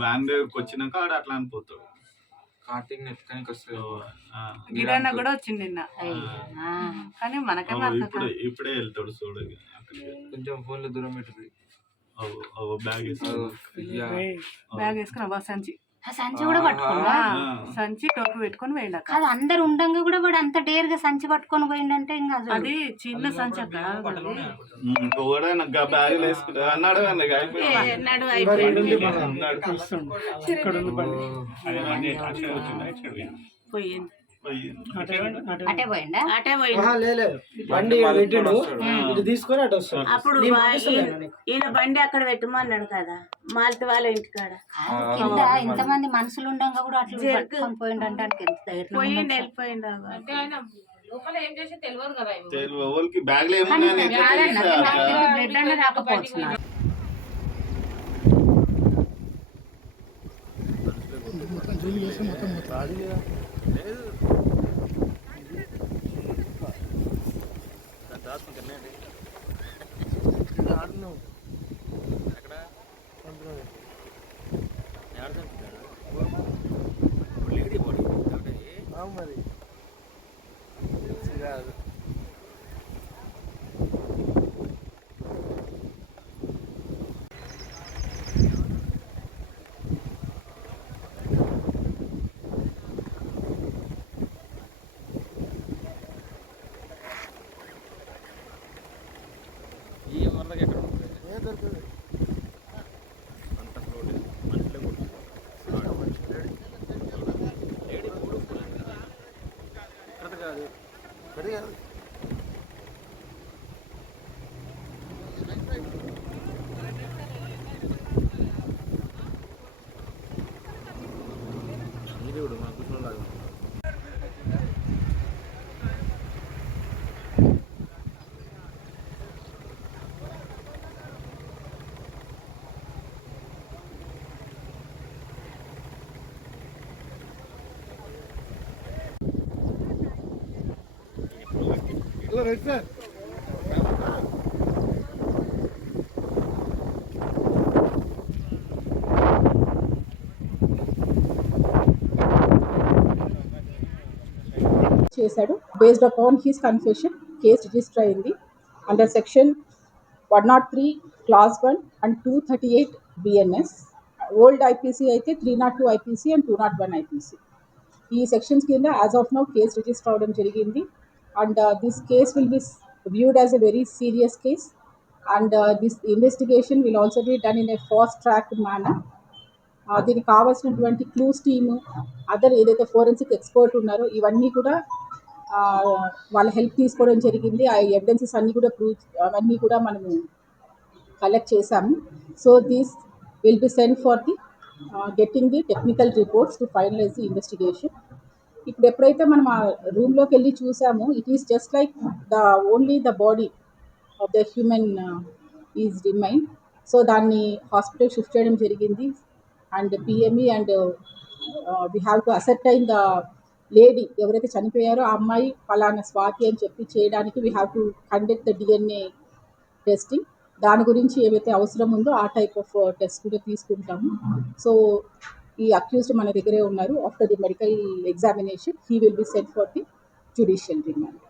Van దగ్గరకు వచ్చినాక ఆడ అట్లా అనిపోతాడు. కార్తీక్ నెట్టుకానికి వస్తుంది. గిరన్న కూడా వచ్చింది నిన్న, కానీ మనకేమో ఇప్పుడే వెళ్తాడు చూడు. కొంచెం ఫోన్లో దూరం పెట్టుది. బ్యాగ్ వేసుకుని సంచి సంచి కూడా పట్టుకున్నా, సంచి టోపీ పెట్టుకొని పోయిండు. అది అందరు ఉండంగా కూడా వాడు అంత డేర్ గా సంచి పట్టుకొని పోయిండంటే ఇంకా అది చిన్న సంచి అక్కడ పోయింది. అటే పోయిండా? అటే అప్పుడు ఈయన బండి అక్కడ పెట్టమన్నాడు కదా మాలతి వాళ్ళ ఇంటికాడ. కింద ఇంతమంది మనుషులు ఉండగా కూడా అట్లా పట్టుకొని పోయిండంటే పోయిండు, వెళ్ళిపోయిండు. బ్లడ్ అన్న రాకపోవచ్చు. మరి ఈ వరదకి ఎక్కడ దొరుకుతుంది అంత ఫ్లోట్ మనుషులే కాదు. ఇది కూడా మన కూర్చున్నలాగా చేశాడు. Based upon his confession case register అయింది under section 103 class 1 and 238 BNS. Old IPC అయితే 302 IPC అండ్ 201 IPC. ఈ సెక్షన్స్ కింద as of now case register అవడం జరిగింది. And this case will be viewed as a very serious case and this investigation will also be done in a fast track manner. దీనికి కావాల్సినటువంటి clues team, other ఏదైతే forensic expert ఉన్నారో ఇవన్నీ కూడా వాళ్ళ help తీసుకోవడం జరిగింది. ఆ ఎవిడెన్సెస్ అన్నీ కూడా అవన్నీ కూడా మనము కలెక్ట్ చేశాము. So these will be send for the getting the technical reports to finalise the investigation. ఇప్పుడు ఎప్పుడైతే మనం ఆ రూమ్లోకి వెళ్ళి చూసామో it is just like only the body of the human is remain. So దాన్ని హాస్పిటల్ షిఫ్ట్ చేయడం జరిగింది. And PME and we have to ascertain the lady ఎవరైతే చనిపోయారో ఆ అమ్మాయి ఫలానా స్వాతి అని చెప్పి చేయడానికి we have to conduct the DNA testing. దాని గురించి ఏవైతే అవసరం ఉందో ఆ టైప్ ఆఫ్ టెస్ట్ కూడా తీసుకుంటాము. సో ఈ అక్యూజ్డ్ మన దగ్గరే ఉన్నారు. After the medical examination he will be sent for the judicial remand.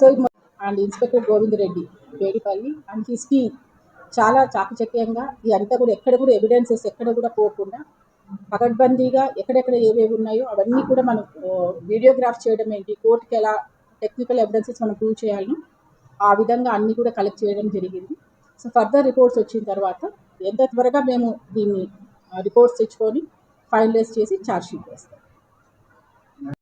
So and inspector Govind Reddy Vedipalli and his team చాలా చాకచక్యంగా ఇదంతా కూడా ఎక్కడ కూడా ఎవిడెన్సెస్ ఎక్కడ కూడా పోకుండా పకడ్బందీగా ఎక్కడెక్కడ ఏవేవి ఉన్నాయో అవన్నీ కూడా మనం వీడియోగ్రాఫ్ చేయడం ఏంటి, కోర్టుకి ఎలా టెక్నికల్ ఎవిడెన్సెస్ మనం ప్రూవ్ చేయాలను ఆ విధంగా అన్నీ కూడా కలెక్ట్ చేయడం జరిగింది. సో ఫర్దర్ రిపోర్ట్స్ వచ్చిన తర్వాత ఎంత త్వరగా మేము దీన్ని రిపోర్ట్స్ తెచ్చుకొని ఫైనలైజ్ చేసి ఛార్జ్ షీట్ వేస్తాం.